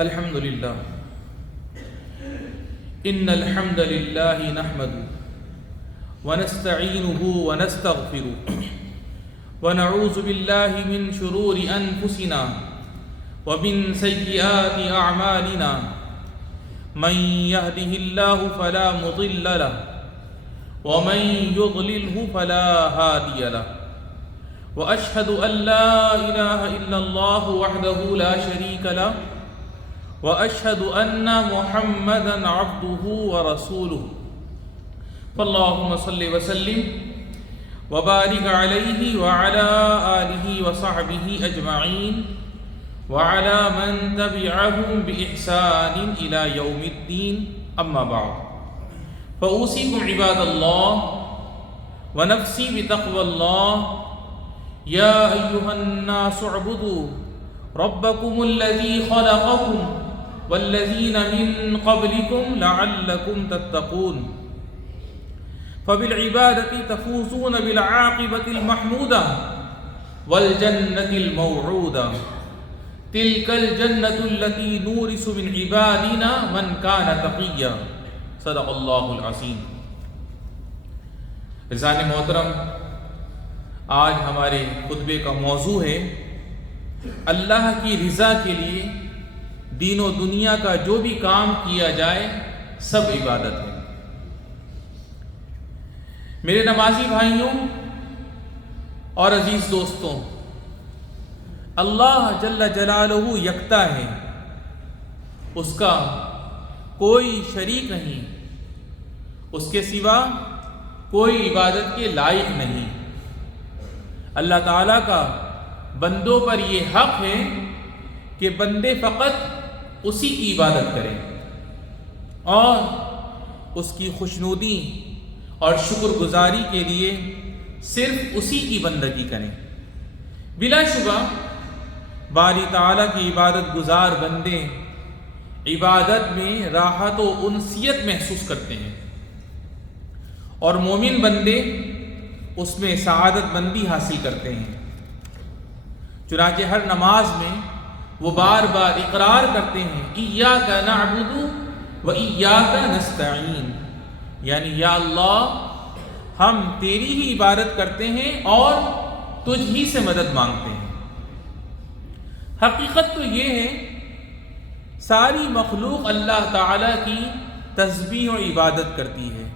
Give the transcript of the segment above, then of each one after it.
الحمد لله إن الحمد لله نحمده ونستعينه ونستغفره ونعوذ بالله من شرور أنفسنا ومن سيئات أعمالنا من يهده الله فلا مضل له ومن يضلله فلا هادي له وأشهد أن لا إله إلا الله وحده لا شريك له وأشهد أن محمدًا عبده ورسوله فاللهم صل وسلم وبارك عليه وعلى آله وصحبه أجمعين وعلى من تبعهم بإحسان إلى يوم الدين أما بعد فأوصيكم عباد الله ونفسي بتقوى الله يا أيها الناس اعبدوا ربكم الذي خلقكم والذين من قبلكم لعلكم تتقون فبالعبادة تفوزون بالعاقبة المحمودة والجنة الموعودة تلك الجنة التي نورث من عبادنا من كان تقيا صدق اللہ العظیم۔ عزیزان محترم، آج ہمارے خطبے کا موضوع ہے اللہ کی رضا کے لیے دین و دنیا کا جو بھی کام کیا جائے سب عبادت ہے۔ میرے نمازی بھائیوں اور عزیز دوستوں، اللہ جل جلالہ یکتا ہے، اس کا کوئی شریک نہیں، اس کے سوا کوئی عبادت کے لائق نہیں۔ اللہ تعالیٰ کا بندوں پر یہ حق ہے کہ بندے فقط اسی کی عبادت کریں اور اس کی خوشنودی اور شکر گزاری کے لیے صرف اسی کی بندگی کریں۔ بلا شبہ باری تعالیٰ کی عبادت گزار بندے عبادت میں راحت و انسیت محسوس کرتے ہیں، اور مومن بندے اس میں سعادت مندی حاصل کرتے ہیں۔ چنانچہ ہر نماز میں وہ بار بار اقرار کرتے ہیں ایاک نعبد و ایاک نستعین، یعنی یا اللہ ہم تیری ہی عبادت کرتے ہیں اور تجھ ہی سے مدد مانگتے ہیں۔ حقیقت تو یہ ہے ساری مخلوق اللہ تعالیٰ کی تسبیح و عبادت کرتی ہے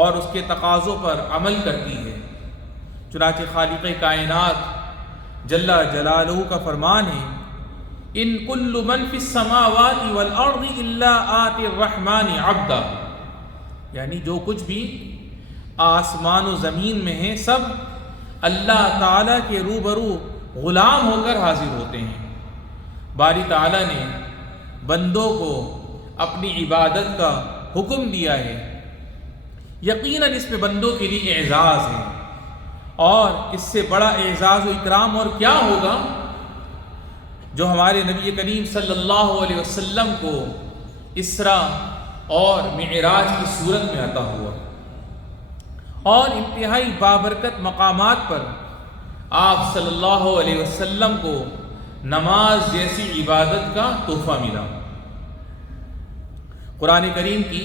اور اس کے تقاضوں پر عمل کرتی ہے۔ چنانچہ خالق کائنات جل جلالہ کا فرمان ہے ان کل من فی السماوات والارض الا آتی الرحمن عبدا، یعنی جو کچھ بھی آسمان و زمین میں ہیں سب اللہ تعالیٰ کے روبرو غلام ہو کر حاضر ہوتے ہیں۔ باری تعالیٰ نے بندوں کو اپنی عبادت کا حکم دیا ہے، یقیناً اس میں بندوں کے لیے اعزاز ہے، اور اس سے بڑا اعزاز و اکرام اور کیا ہوگا جو ہمارے نبی کریم صلی اللہ علیہ وسلم کو اسرا اور معراج کی صورت میں عطا ہوا، اور انتہائی بابرکت مقامات پر آپ صلی اللہ علیہ وسلم کو نماز جیسی عبادت کا تحفہ ملا۔ قرآن کریم کی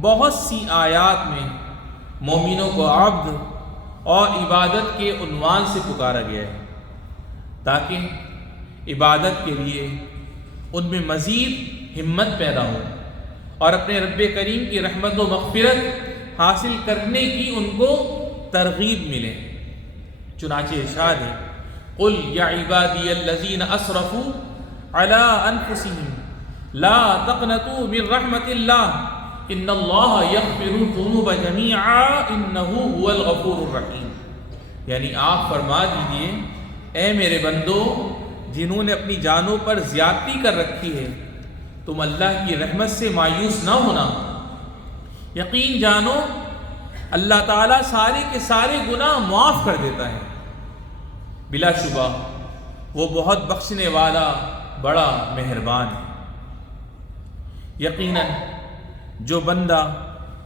بہت سی آیات میں مومنوں کو عبد اور عبادت کے عنوان سے پکارا گیا ہے تاکہ عبادت کے لیے ان میں مزید ہمت پیدا ہو اور اپنے رب کریم کی رحمت و مغفرت حاصل کرنے کی ان کو ترغیب ملے۔ چنانچہ ارشاد ہے قل یا عبادی الذین اسرفوا علی انفسہم لا تقنطوا من رحمت اللہ ان اللہ یغفر الذنوب جمیعا انہ هو الغفور الرحیم، یعنی آپ فرما دیجئے اے میرے بندو جنہوں نے اپنی جانوں پر زیادتی کر رکھی ہے، تم اللہ کی رحمت سے مایوس نہ ہونا، یقین جانو اللہ تعالیٰ سارے کے سارے گناہ معاف کر دیتا ہے، بلا شبہ وہ بہت بخشنے والا بڑا مہربان ہے۔ یقیناً جو بندہ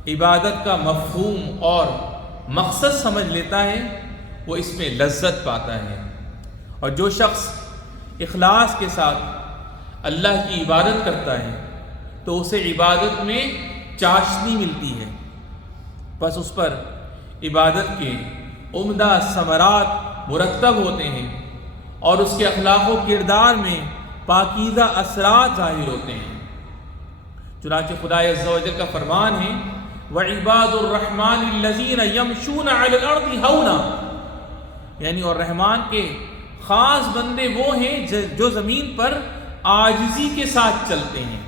عبادت کا مفہوم اور مقصد سمجھ لیتا ہے وہ اس میں لذت پاتا ہے، اور جو شخص اخلاص کے ساتھ اللہ کی عبادت کرتا ہے تو اسے عبادت میں چاشنی ملتی ہے، بس اس پر عبادت کے عمدہ ثمرات مرتب ہوتے ہیں اور اس کے اخلاق و کردار میں پاکیزہ اثرات ظاہر ہوتے ہیں۔ چنانچہ خدا عز و جل کا فرمان ہے وَعِبَادُ الرَّحْمَنِ الَّذِينَ يَمْشُونَ عَلَى الْأَرْضِ هَوْنًا، یعنی اور رحمان کے خاص بندے وہ ہیں جو زمین پر عاجزی کے ساتھ چلتے ہیں،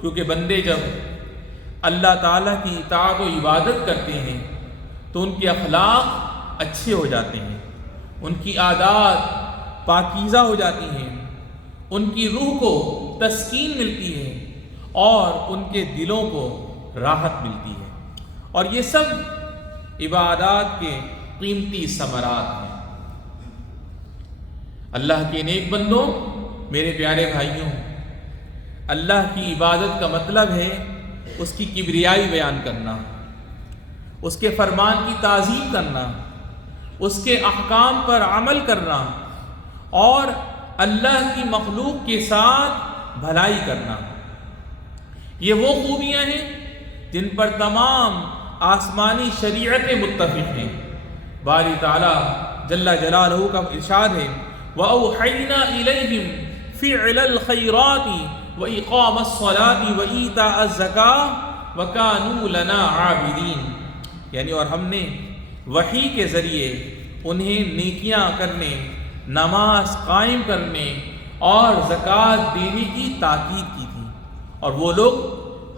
کیونکہ بندے جب اللہ تعالیٰ کی اطاعت و عبادت کرتے ہیں تو ان کے اخلاق اچھے ہو جاتے ہیں، ان کی عادات پاکیزہ ہو جاتی ہیں، ان کی روح کو تسکین ملتی ہے اور ان کے دلوں کو راحت ملتی ہے، اور یہ سب عبادات کے قیمتی ثمرات ہیں۔ اللہ کے نیک بندوں، میرے پیارے بھائیوں، اللہ کی عبادت کا مطلب ہے اس کی کبریائی بیان کرنا، اس کے فرمان کی تعظیم کرنا، اس کے احکام پر عمل کرنا اور اللہ کی مخلوق کے ساتھ بھلائی کرنا۔ یہ وہ خوبیاں ہیں جن پر تمام آسمانی شریعتیں متفق ہیں۔ باری تعالیٰ جل جلالہ کا ارشاد ہے وَأَوْحَيْنَا إِلَيْهِمْ فِعْلَ الْخَيْرَاتِ وَإِقَامَ الصَّلَاةِ وَإِيتَاءَ الزَّكَاةِ وَكَانُوا لَنَا عَابِدِينَ، یعنی اور ہم نے وحی کے ذریعے انہیں نیکیاں کرنے، نماز قائم کرنے اور زکوٰۃ دینے کی تاکید کی تھی، اور وہ لوگ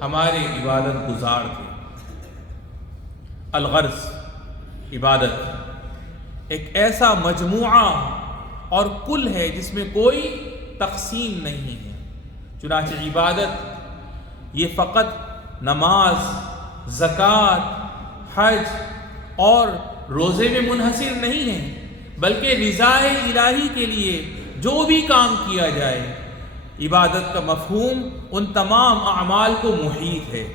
ہمارے عبادت گزار تھے۔ الغرض، عبادت ایک ایسا مجموعہ اور کل ہے جس میں کوئی تقسیم نہیں ہے۔ چنانچہ عبادت یہ فقط نماز، زکوٰۃ، حج اور روزے میں منحصر نہیں ہے، بلکہ رضا الہی کے لیے جو بھی کام کیا جائے، عبادت کا مفہوم ان تمام اعمال کو محیط ہے۔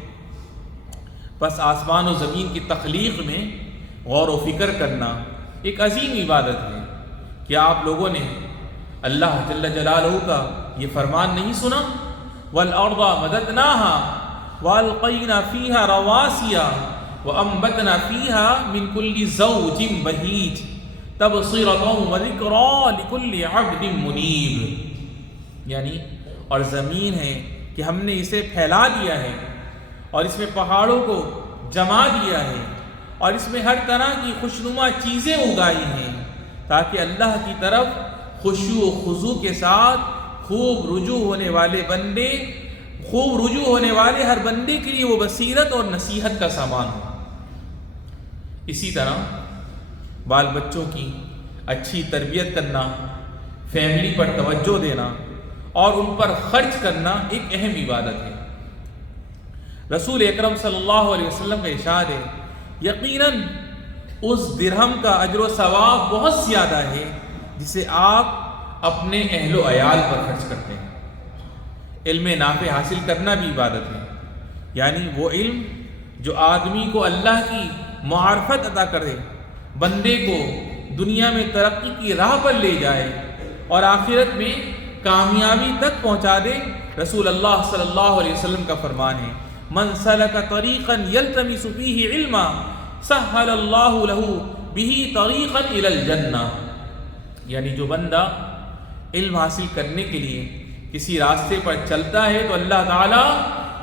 بس آسمان و زمین کی تخلیق میں غور و فکر کرنا ایک عظیم عبادت ہے۔ کیا آپ لوگوں نے اللہ جل جلالہ کا یہ فرمان نہیں سنا وَالْأَرْضَ مَدَدْنَاهَا وَأَلْقَيْنَا فِيهَا رَوَاسِيَ وَأَنبَتْنَا فِيهَا مِنْ كُلِّ زَوْجٍ بَهِيجٍ تَبْصِرَةً وَذِكْرَىٰ لِكُلِّ عَبْدٍ مُنِيبٍ، یعنی اور زمین ہے کہ ہم نے اسے پھیلا دیا ہے اور اس میں پہاڑوں کو جما دیا ہے اور اس میں ہر طرح کی خوشنما چیزیں اگائی ہیں تاکہ اللہ کی طرف خشوع و خضوع کے ساتھ خوب رجوع ہونے والے ہر بندے کے لیے وہ بصیرت اور نصیحت کا سامان ہو۔ اسی طرح بال بچوں کی اچھی تربیت کرنا، فیملی پر توجہ دینا اور ان پر خرچ کرنا ایک اہم عبادت ہے۔ رسول اکرم صلی اللہ علیہ وسلم کا ارشاد ہے یقیناً اس درہم کا اجر و ثواب بہت زیادہ ہے جسے آپ اپنے اہل و عیال پر خرچ کرتے ہیں۔ علم نافع حاصل کرنا بھی عبادت ہے، یعنی وہ علم جو آدمی کو اللہ کی معرفت عطا کرے، بندے کو دنیا میں ترقی کی راہ پر لے جائے اور آخرت میں کامیابی تک پہنچا دے۔ رسول اللہ صلی اللہ علیہ وسلم کا فرمان ہے من سلک طریقا یلتمس فیہ علما سہل اللہ لہ بہ طریقا الی الجنہ، یعنی جو بندہ علم حاصل کرنے کے لیے کسی راستے پر چلتا ہے تو اللہ تعالیٰ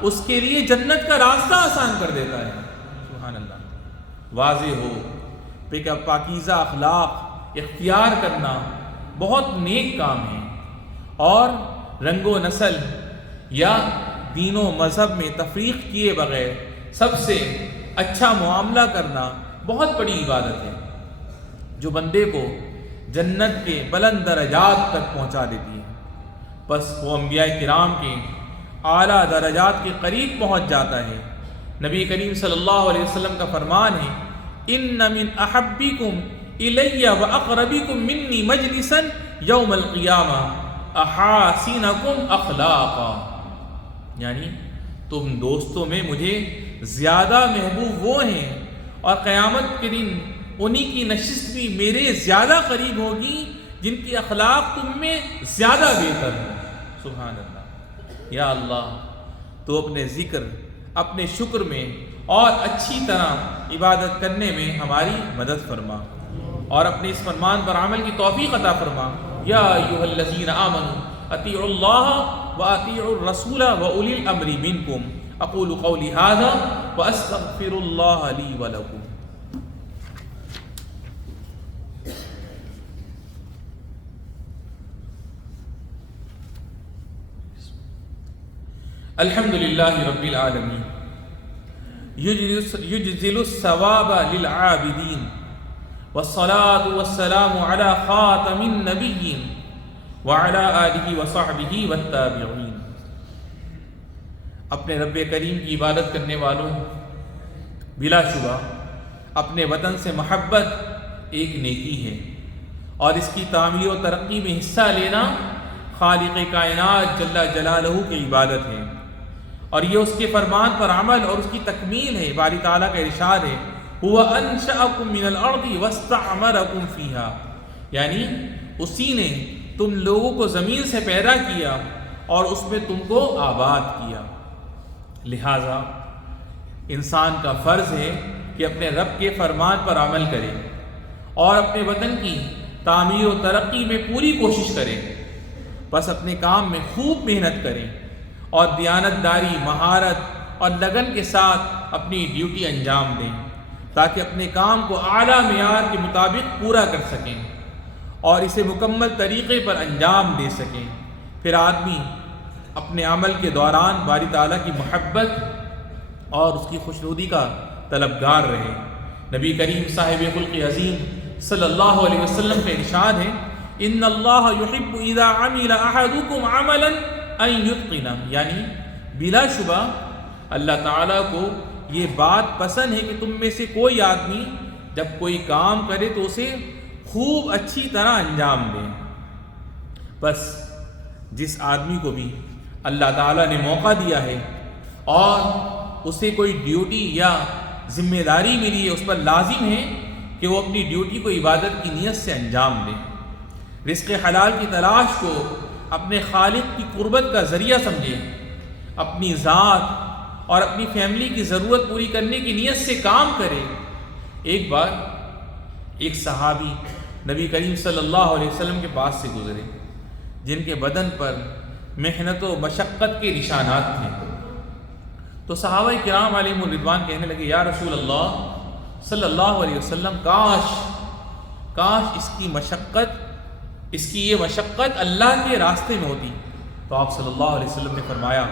اس کے لیے جنت کا راستہ آسان کر دیتا ہے۔ سبحان اللہ۔ واضح ہو پاکیزہ اخلاق اختیار کرنا بہت نیک کام ہے، اور رنگ و نسل یا دین و مذہب میں تفریق کیے بغیر سب سے اچھا معاملہ کرنا بہت بڑی عبادت ہے جو بندے کو جنت کے بلند درجات تک پہنچا دیتی ہے۔ بس وہ انبیاء کرام کے اعلیٰ درجات کے قریب پہنچ جاتا ہے۔ نبی کریم صلی اللہ علیہ وسلم کا فرمان ہے ان من احبکم الی واقربکم منی مجلسا یوم القیامہ احاسنکم اخلاقا، یعنی تم دوستوں میں مجھے زیادہ محبوب وہ ہیں اور قیامت کے دن انہی کی نشست بھی میرے زیادہ قریب ہوگی جن کی اخلاق تم میں زیادہ بہتر ہیں۔ سبحان اللہ۔ یا اللہ تو اپنے ذکر، اپنے شکر میں اور اچھی طرح عبادت کرنے میں ہماری مدد فرما، اور اپنے اس فرمان پر عمل کی توفیق عطا فرما۔ یا ایھا الذین آمنوا اطیعوا اللہ واطیعوا الرسول واولی الامر منکم۔ اقول قولی ھذا واستغفر اللہ لی ولکم۔ الحمد للہ رب العالمین یجزل الثواب للعابدین والصلاة والسلام علی خاتم النبیین وعلی آلہ وصحبہ والتابعین۔ اپنے رب کریم کی عبادت کرنے والوں، بلا شبہ اپنے وطن سے محبت ایک نیکی ہے، اور اس کی تعمیر و ترقی میں حصہ لینا خالق کائنات جل جلالہ کی عبادت ہے، اور یہ اس کے فرمان پر عمل اور اس کی تکمیل ہے۔ باری تعالیٰ کا ارشاد ہے هو انشأکم من الارض واستعمرکم فیہا، یعنی اسی نے تم لوگوں کو زمین سے پیدا کیا اور اس میں تم کو آباد کیا۔ لہٰذا انسان کا فرض ہے کہ اپنے رب کے فرمان پر عمل کرے اور اپنے وطن کی تعمیر و ترقی میں پوری کوشش کرے۔ بس اپنے کام میں خوب محنت کریں اور دیانت داری، مہارت اور لگن کے ساتھ اپنی ڈیوٹی انجام دیں، تاکہ اپنے کام کو اعلیٰ معیار کے مطابق پورا کر سکیں اور اسے مکمل طریقے پر انجام دے سکیں۔ پھر آدمی اپنے عمل کے دوران باری تعالیٰ کی محبت اور اس کی خوشنودی کا طلبگار رہے۔ نبی کریم صاحب خلق عظیم صلی اللہ علیہ وسلم کا ارشاد ہے ان اللہ یحب اذا عمل احدکم عملا ان یتقنہ، یعنی بلا شبہ اللہ تعالیٰ کو یہ بات پسند ہے کہ تم میں سے کوئی آدمی جب کوئی کام کرے تو اسے خوب اچھی طرح انجام دے۔ بس جس آدمی کو بھی اللہ تعالیٰ نے موقع دیا ہے اور اسے کوئی ڈیوٹی یا ذمہ داری ملی ہے، اس پر لازم ہے کہ وہ اپنی ڈیوٹی کو عبادت کی نیت سے انجام دے، رزق حلال کی تلاش کو اپنے خالق کی قربت کا ذریعہ سمجھے، اپنی ذات اور اپنی فیملی کی ضرورت پوری کرنے کی نیت سے کام کرے۔ ایک بار ایک صحابی نبی کریم صلی اللہ علیہ وسلم کے پاس سے گزرے جن کے بدن پر محنت و مشقت کے نشانات تھے، تو صحابہ کرام علیہم الرضوان کہنے لگے یا رسول اللہ صلی اللہ علیہ وسلم کاش اس کی یہ مشقت اللہ کے راستے میں ہوتی۔ تو آپ صلی اللہ علیہ وسلم نے فرمایا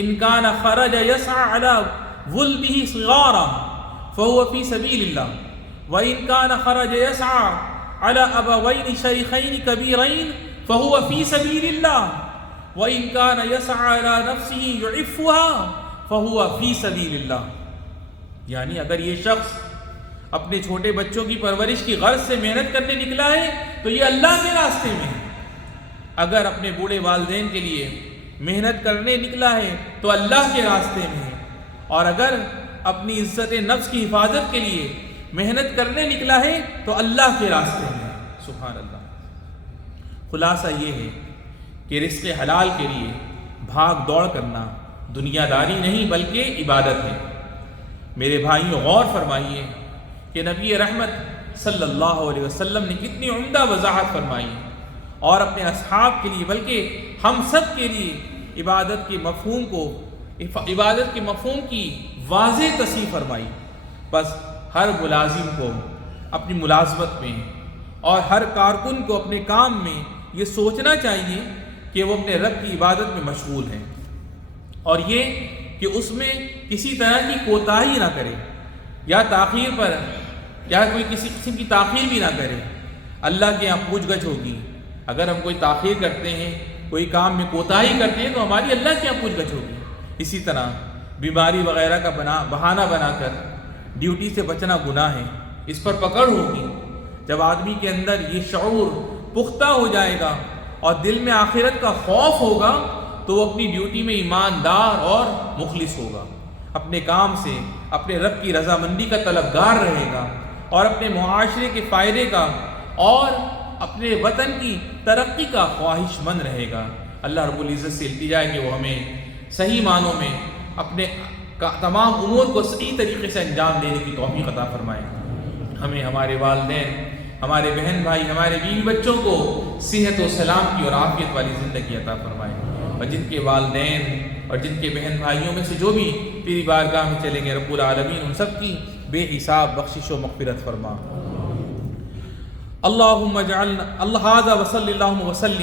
ان کان خرج یسعى على ولده صغارا فهو في سبيل الله وان كان خرج يسعى على ابوين شيخين كبيرين فهو في سبيل الله وان كان يسعى على نفسه يعفها فهو في سبيل الله، یعنی اگر یہ شخص اپنے چھوٹے بچوں کی پرورش کی غرض سے محنت کرنے نکلا ہے تو یہ اللہ کے راستے میں ہے، اگر اپنے بوڑھے والدین کے لیے محنت کرنے نکلا ہے تو اللہ کے راستے میں ہے، اور اگر اپنی عزت نفس کی حفاظت کے لیے محنت کرنے نکلا ہے تو اللہ کے راستے میں ہے۔ سبحان اللہ۔ خلاصہ یہ ہے کہ رزق حلال کے لیے بھاگ دوڑ کرنا دنیا داری نہیں بلکہ عبادت ہے۔ میرے بھائیوں غور فرمائیے کہ نبی رحمت صلی اللہ علیہ وسلم نے کتنی عمدہ وضاحت فرمائی اور اپنے اصحاب کے لیے بلکہ ہم سب کے لیے عبادت کے مفہوم کی واضح تصحیح فرمائی۔ بس ہر ملازم کو اپنی ملازمت میں اور ہر کارکن کو اپنے کام میں یہ سوچنا چاہیے کہ وہ اپنے رب کی عبادت میں مشغول ہیں، اور یہ کہ اس میں کسی طرح کی کوتاہی نہ کرے یا تاخیر پر یا کوئی کسی قسم کی تاخیر بھی نہ کرے۔ اللہ کے یہاں پوچھ گچھ ہوگی، اگر ہم کوئی تاخیر کرتے ہیں، کوئی کام میں کوتاہی کرتے ہیں تو ہماری اللہ کے یہاں پوچھ گچھ ہوگی۔ اسی طرح بیماری وغیرہ کا بہانہ بنا کر ڈیوٹی سے بچنا گناہ ہے، اس پر پکڑ ہوگی۔ جب آدمی کے اندر یہ شعور پختہ ہو جائے گا اور دل میں آخرت کا خوف ہوگا تو وہ اپنی ڈیوٹی میں ایماندار اور مخلص ہوگا، اپنے کام سے اپنے رب کی رضامندی کا طلبگار رہے گا اور اپنے معاشرے کے فائدے کا اور اپنے وطن کی ترقی کا خواہش مند رہے گا۔ اللہ رب العزت سے التجا ہے کہ وہ ہمیں صحیح معنوں میں اپنے تمام امور کو صحیح طریقے سے انجام دینے کی توفیق عطا فرمائے. ہمیں، ہمارے والدین، ہمارے بہن بھائی، ہمارے بیوی بچوں کو صحت و سلامتی اور عافیت والی زندگی عطا فرمائے. اور جن کے والدین اور جن کے بہن بھائیوں میں سے جو بھی تیری بارگاہ میں چلیں گے رب العالمین ان سب کی بے حساب بخشش و مغفرت فرما. اللہم اجعلنا هذا وصلی اللہ وسلم